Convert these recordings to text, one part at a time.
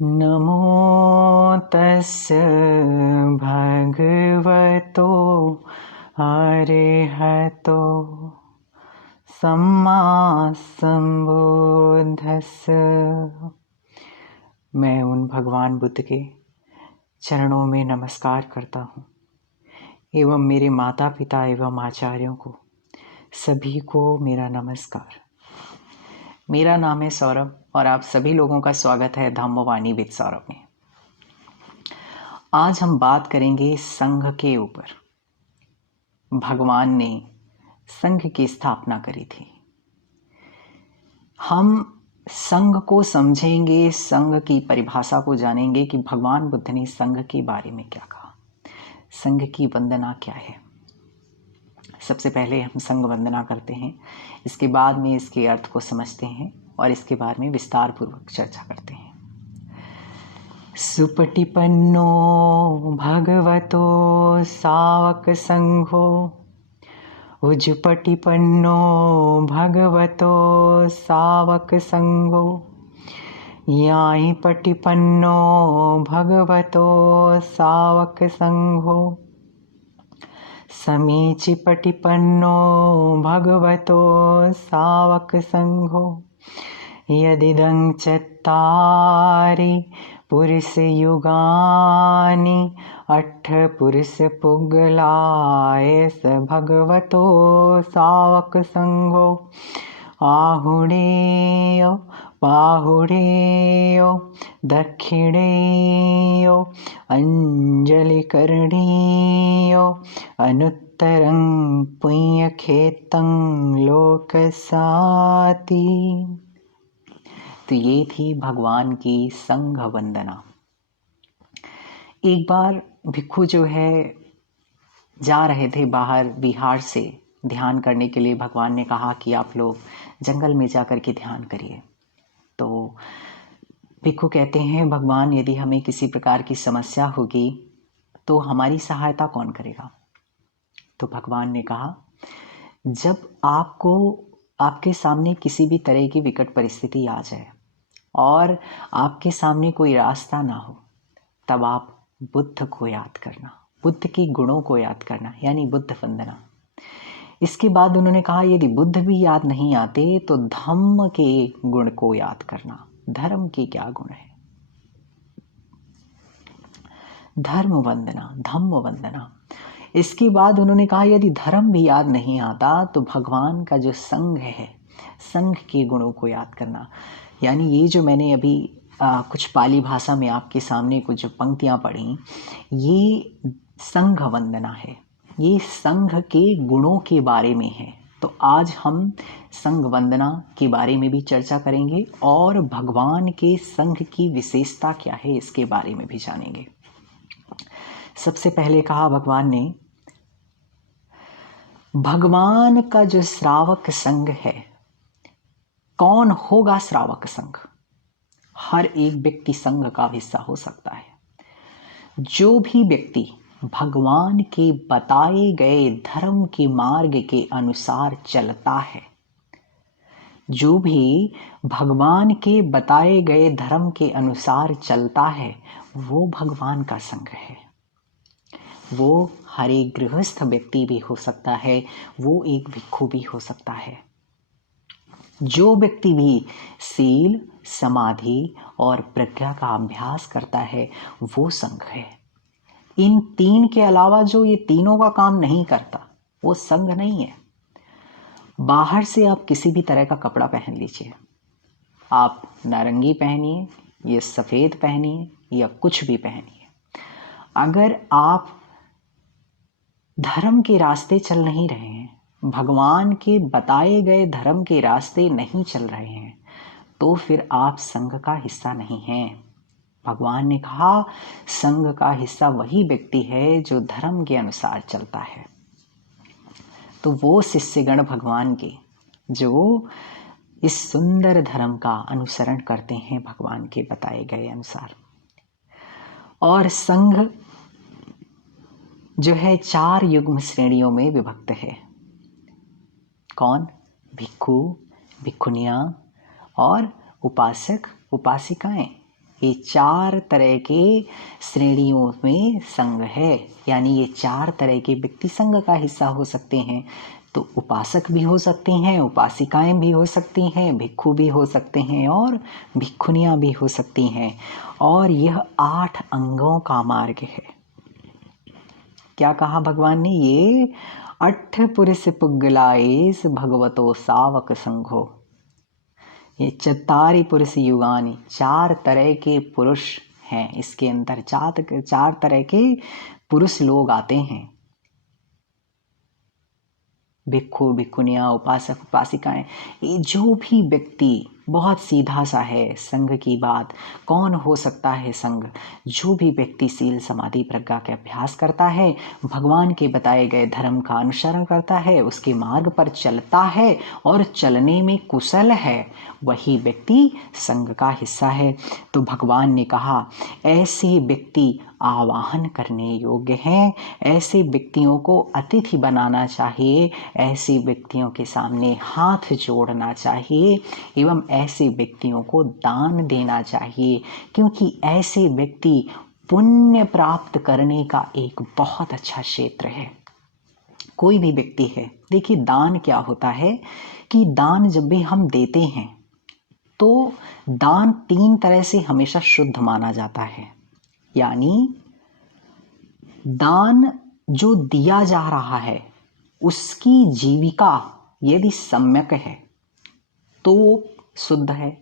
नमो तस्य भगवतो अरहतो सम्मा संबुद्धस्स। मैं उन भगवान बुद्ध के चरणों में नमस्कार करता हूँ एवं मेरे माता पिता एवं आचार्यों को सभी को मेरा नमस्कार। मेरा नाम है सौरभ और आप सभी लोगों का स्वागत है धम्मवाणी विद सौरभ में। आज हम बात करेंगे संघ के ऊपर। भगवान ने संघ की स्थापना करी थी। हम संघ को समझेंगे, संघ की परिभाषा को जानेंगे कि भगवान बुद्ध ने संघ के बारे में क्या कहा, संघ की वंदना क्या है। सबसे पहले हम संघ वंदना करते हैं, इसके बाद में इसके अर्थ को समझते हैं और इसके बारे में विस्तार पूर्वक चर्चा करते हैं। सुपटिपन्नो भगवतो सावक संघो उजुपटिपन्नो भगवतो सावक संघो याहि पटिपन्नो भगवतो सावक संघो समीचिपटिपन्नो भगवतो सावक संघो यदिदं चत्तारि पुरुषयुगानि अट्ठ पुरुषपुगलाय स भगवतो सावक संघो आहुणेयो बाहुणेयो दक्षिणेयो अंजलिकरणीयो अनुत्तरं पुण्यखेतं लोकसाति। तो ये थी भगवान की संघ वंदना। एक बार भिक्खु जो है जा रहे थे बाहर बिहार से ध्यान करने के लिए। भगवान ने कहा कि आप लोग जंगल में जाकर के ध्यान करिए। तो भिक्खु कहते हैं, भगवान यदि हमें किसी प्रकार की समस्या होगी तो हमारी सहायता कौन करेगा। तो भगवान ने कहा, जब आपके सामने किसी भी तरह की विकट परिस्थिति आ जाए और आपके सामने कोई रास्ता ना हो, तब आप बुद्ध को याद करना, बुद्ध के गुणों को याद करना, यानी बुद्ध वंदना। इसके बाद उन्होंने कहा, यदि बुद्ध भी याद नहीं आते तो धम्म के गुण को याद करना। धर्म के क्या गुण है? धर्म वंदना, धम्म वंदना। इसके बाद उन्होंने कहा, यदि धर्म भी याद नहीं आता तो भगवान का जो संघ है, संघ के गुणों को याद करना। यानी ये जो मैंने अभी कुछ पाली भाषा में आपके सामने कुछ जो पंक्तियां पढ़ी, ये संघ वंदना है, ये संघ के गुणों के बारे में है। तो आज हम संघ वंदना के बारे में भी चर्चा करेंगे और भगवान के संघ की विशेषता क्या है इसके बारे में भी जानेंगे। सबसे पहले कहा भगवान ने, भगवान का जो श्रावक संघ है, कौन होगा श्रावक संघ? हर एक व्यक्ति संघ का हिस्सा हो सकता है। जो भी व्यक्ति भगवान के बताए गए धर्म के मार्ग के अनुसार चलता है, जो भी भगवान के बताए गए धर्म के अनुसार चलता है, वो भगवान का संघ है। वो हर एक गृहस्थ व्यक्ति भी हो सकता है, वो एक भिक्खु भी हो सकता है। जो व्यक्ति भी सील, समाधि और प्रज्ञा का अभ्यास करता है, वो संघ है। इन तीन के अलावा जो ये तीनों का काम नहीं करता, वो संघ नहीं है। बाहर से आप किसी भी तरह का कपड़ा पहन लीजिए, आप नारंगी पहनिए या सफ़ेद पहनिए या कुछ भी पहनिए, अगर आप धर्म के रास्ते चल नहीं रहे हैं, भगवान के बताए गए धर्म के रास्ते नहीं चल रहे हैं, तो फिर आप संघ का हिस्सा नहीं हैं। भगवान ने कहा, संघ का हिस्सा वही व्यक्ति है जो धर्म के अनुसार चलता है। तो वो शिष्यगण भगवान के जो इस सुंदर धर्म का अनुसरण करते हैं भगवान के बताए गए अनुसार। और संघ जो है 4 युग्म श्रेणियों में विभक्त है। कौन? भिक्खु, भिक्खुनियाँ और उपासक, उपासिकाएं। ये 4 तरह के श्रेणियों में संघ है, यानी ये 4 तरह के व्यक्ति संघ का हिस्सा हो सकते हैं। तो उपासक भी हो सकते हैं, उपासिकाएं भी हो सकती हैं, भिक्खु भी हो सकते हैं और भिक्खुनियां भी हो सकती हैं। और यह 8 अंगों का मार्ग है। क्या कहा भगवान ने? ये 8 पुरुष पुग्गलाएस भगवतो सावक संघो। ये 4 पुरुष युगानी, 4 तरह के पुरुष हैं। इसके अंदर 4 तरह के पुरुष लोग आते हैं। भिक्खु, भिक्खुनियाँ, उपासक, उपासिकाएं, ये जो भी व्यक्ति, बहुत सीधा सा है संघ की बात। कौन हो सकता है संघ? जो भी व्यक्ति सील समाधि प्रज्ञा के अभ्यास करता है, भगवान के बताए गए धर्म का अनुसरण करता है, उसके मार्ग पर चलता है और चलने में कुशल है, वही व्यक्ति संघ का हिस्सा है। तो भगवान ने कहा ऐसे व्यक्ति आवाहन करने योग्य हैं, ऐसे व्यक्तियों को अतिथि बनाना चाहिए, ऐसे व्यक्तियों के सामने हाथ जोड़ना चाहिए एवं ऐसे व्यक्तियों को दान देना चाहिए, क्योंकि ऐसे व्यक्ति पुण्य प्राप्त करने का एक बहुत अच्छा क्षेत्र है। कोई भी व्यक्ति है, देखिए दान क्या होता है कि दान जब भी हम देते हैं तो दान 3 तरह से हमेशा शुद्ध माना जाता है। यानी दान जो दिया जा रहा है उसकी जीविका यदि सम्यक है तो वो शुद्ध है,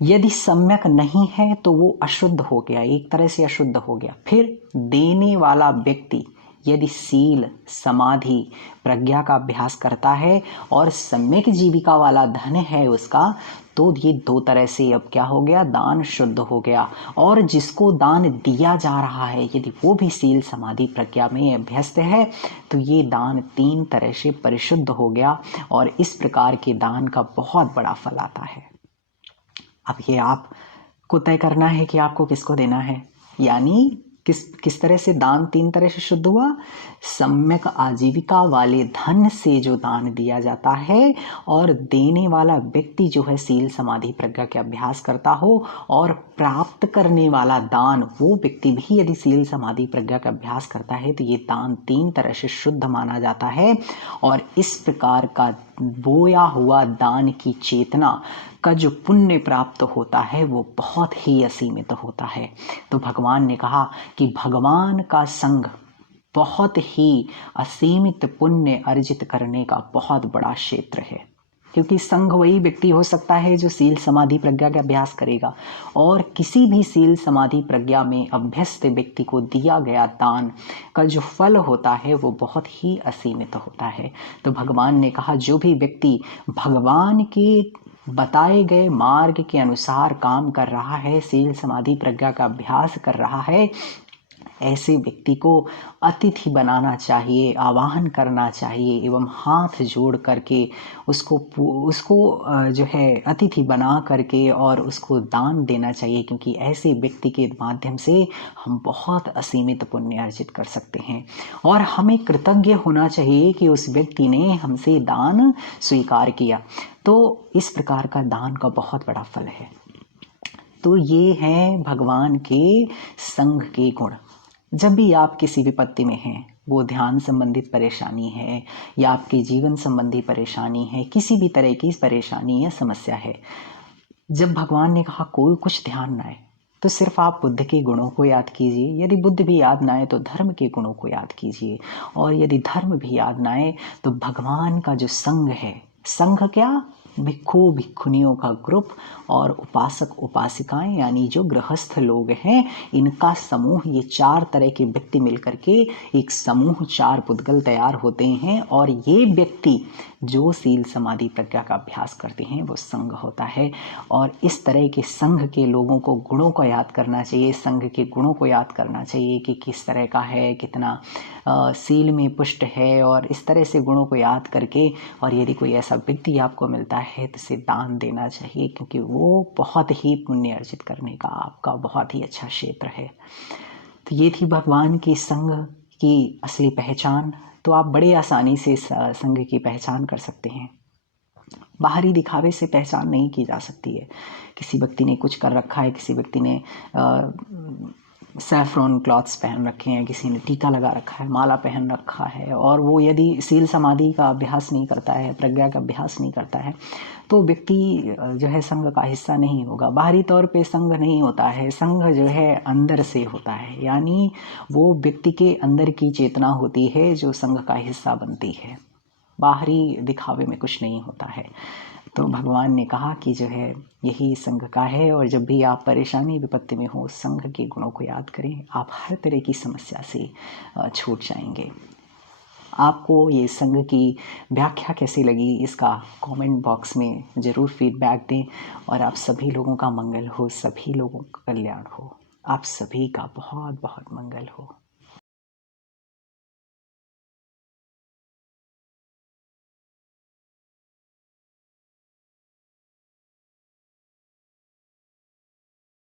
यदि सम्यक नहीं है तो वो अशुद्ध हो गया, एक तरह से अशुद्ध हो गया। फिर देने वाला व्यक्ति यदि सील समाधि प्रज्ञा का अभ्यास करता है और सम्यक जीविका वाला धन है उसका, तो ये 2 तरह से अब क्या हो गया? दान शुद्ध हो गया। और जिसको दान दिया जा रहा है यदि वो भी सील समाधि प्रज्ञा में अभ्यस्त है तो ये दान 3 तरह से परिशुद्ध हो गया। और इस प्रकार के दान का बहुत बड़ा फल आता है। अब ये आपको तय करना है कि आपको किसको देना है, यानी किस तरह से दान 3 तरह से शुद्ध हुआ। सम्यक आजीविका वाले धन से जो दान दिया जाता है और देने वाला व्यक्ति जो है सील समाधि प्रज्ञा के अभ्यास करता हो, और प्राप्त करने वाला दान वो व्यक्ति भी यदि सील समाधि प्रज्ञा का अभ्यास करता है तो ये दान 3 तरह से शुद्ध माना जाता है। और इस प्रकार का बोया हुआ दान की चेतना का जो पुण्य प्राप्त होता है वो बहुत ही असीमित होता है। तो भगवान ने कहा कि भगवान का संग बहुत ही असीमित पुण्य अर्जित करने का बहुत बड़ा क्षेत्र है, क्योंकि संघ वही व्यक्ति हो सकता है जो सील समाधि प्रज्ञा का अभ्यास करेगा, और किसी भी सील समाधि प्रज्ञा में अभ्यस्त व्यक्ति को दिया गया दान का जो फल होता है वो बहुत ही असीमित होता है। तो भगवान ने कहा जो भी व्यक्ति भगवान के बताए गए मार्ग के अनुसार काम कर रहा है, सील समाधि प्रज्ञा का अभ्यास कर रहा है, ऐसे व्यक्ति को अतिथि बनाना चाहिए, आवाहन करना चाहिए एवं हाथ जोड़ करके उसको जो है अतिथि बना करके और उसको दान देना चाहिए, क्योंकि ऐसे व्यक्ति के माध्यम से हम बहुत असीमित पुण्य अर्जित कर सकते हैं। और हमें कृतज्ञ होना चाहिए कि उस व्यक्ति ने हमसे दान स्वीकार किया। तो इस प्रकार का दान का बहुत बड़ा फल है। तो ये हैं भगवान के संग के गुण। जब भी आप किसी विपत्ति में हैं, वो ध्यान संबंधित परेशानी है या आपके जीवन संबंधी परेशानी है, किसी भी तरह की परेशानी या समस्या है, जब भगवान ने कहा कोई कुछ ध्यान ना आए तो सिर्फ आप बुद्ध के गुणों को याद कीजिए। यदि बुद्ध भी याद ना आए तो धर्म के गुणों को याद कीजिए, और यदि धर्म भी याद ना आए तो भगवान का जो संघ है, संघ क्या, भिक्खु भिक्खुनियों का ग्रुप और उपासक उपासिकाएं यानी जो गृहस्थ लोग हैं, इनका समूह, ये 4 तरह के व्यक्ति मिलकर के एक समूह 4 पुद्गल तैयार होते हैं। और ये व्यक्ति जो सील समाधि प्रज्ञा का अभ्यास करते हैं वो संघ होता है। और इस तरह के संघ के लोगों को गुणों को याद करना चाहिए, संघ के गुणों को याद करना चाहिए कि किस तरह का है, कितना सील में पुष्ट है, और इस तरह से गुणों को याद करके, और यदि कोई ऐसा व्यक्ति आपको मिलता है तो उसे दान देना चाहिए, क्योंकि वो बहुत ही पुण्य अर्जित करने का आपका बहुत ही अच्छा क्षेत्र है। तो ये थी भगवान के संग की असली पहचान। तो आप बड़े आसानी से संग की पहचान कर सकते हैं। बाहरी दिखावे से पहचान नहीं की जा सकती है। किसी व्यक्ति ने कुछ कर रखा है, किसी व्यक्ति ने सैफ्रॉन क्लॉथ्स पहन रखे हैं, किसी ने टीका लगा रखा है, माला पहन रखा है, और वो यदि सील समाधि का अभ्यास नहीं करता है, प्रज्ञा का अभ्यास नहीं करता है, तो व्यक्ति जो है संघ का हिस्सा नहीं होगा। बाहरी तौर पे संघ नहीं होता है, संघ जो है अंदर से होता है, यानी वो व्यक्ति के अंदर की चेतना होती है जो संघ का हिस्सा बनती है। बाहरी दिखावे में कुछ नहीं होता है। तो भगवान ने कहा कि जो है यही संघ का है, और जब भी आप परेशानी विपत्ति में हो, संघ के गुणों को याद करें, आप हर तरह की समस्या से छूट जाएंगे। आपको ये संघ की व्याख्या कैसी लगी, इसका कमेंट बॉक्स में ज़रूर फीडबैक दें, और आप सभी लोगों का मंगल हो, सभी लोगों का कल्याण हो, आप सभी का बहुत बहुत मंगल हो।